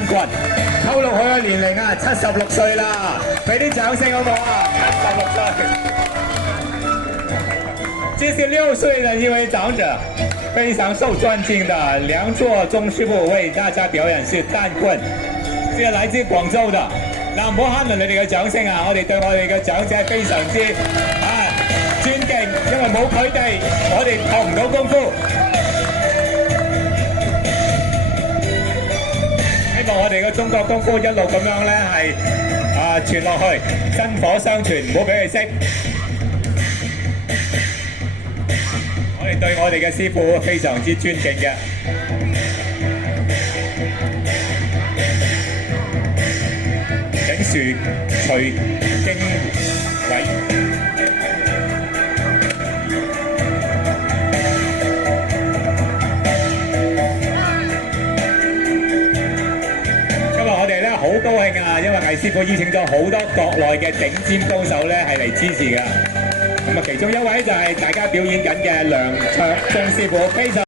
單棍，透露佢嘅年齡啊，76歲啦，俾啲掌聲好唔好啊？76歲。这些6岁的一位长者，非常受尊敬的梁作忠師傅為大家表演是單棍，即係來自廣州的。嗱，唔好慳你哋嘅掌聲啊！我哋對我哋嘅長者非常之尊敬，因為冇佢哋，我哋學唔到功夫。希望我哋嘅中國功夫一路咁樣咧係傳落去，薪火相傳，唔好俾佢熄。我哋對我哋嘅師傅非常之尊敬嘅。景樹徐經緯。今日我哋咧好高興啊，因為魏師傅邀請咗好多國內嘅頂尖高手咧係嚟支持㗎。咁啊，其中一位就係大家表演緊嘅梁卓忠師傅，非常。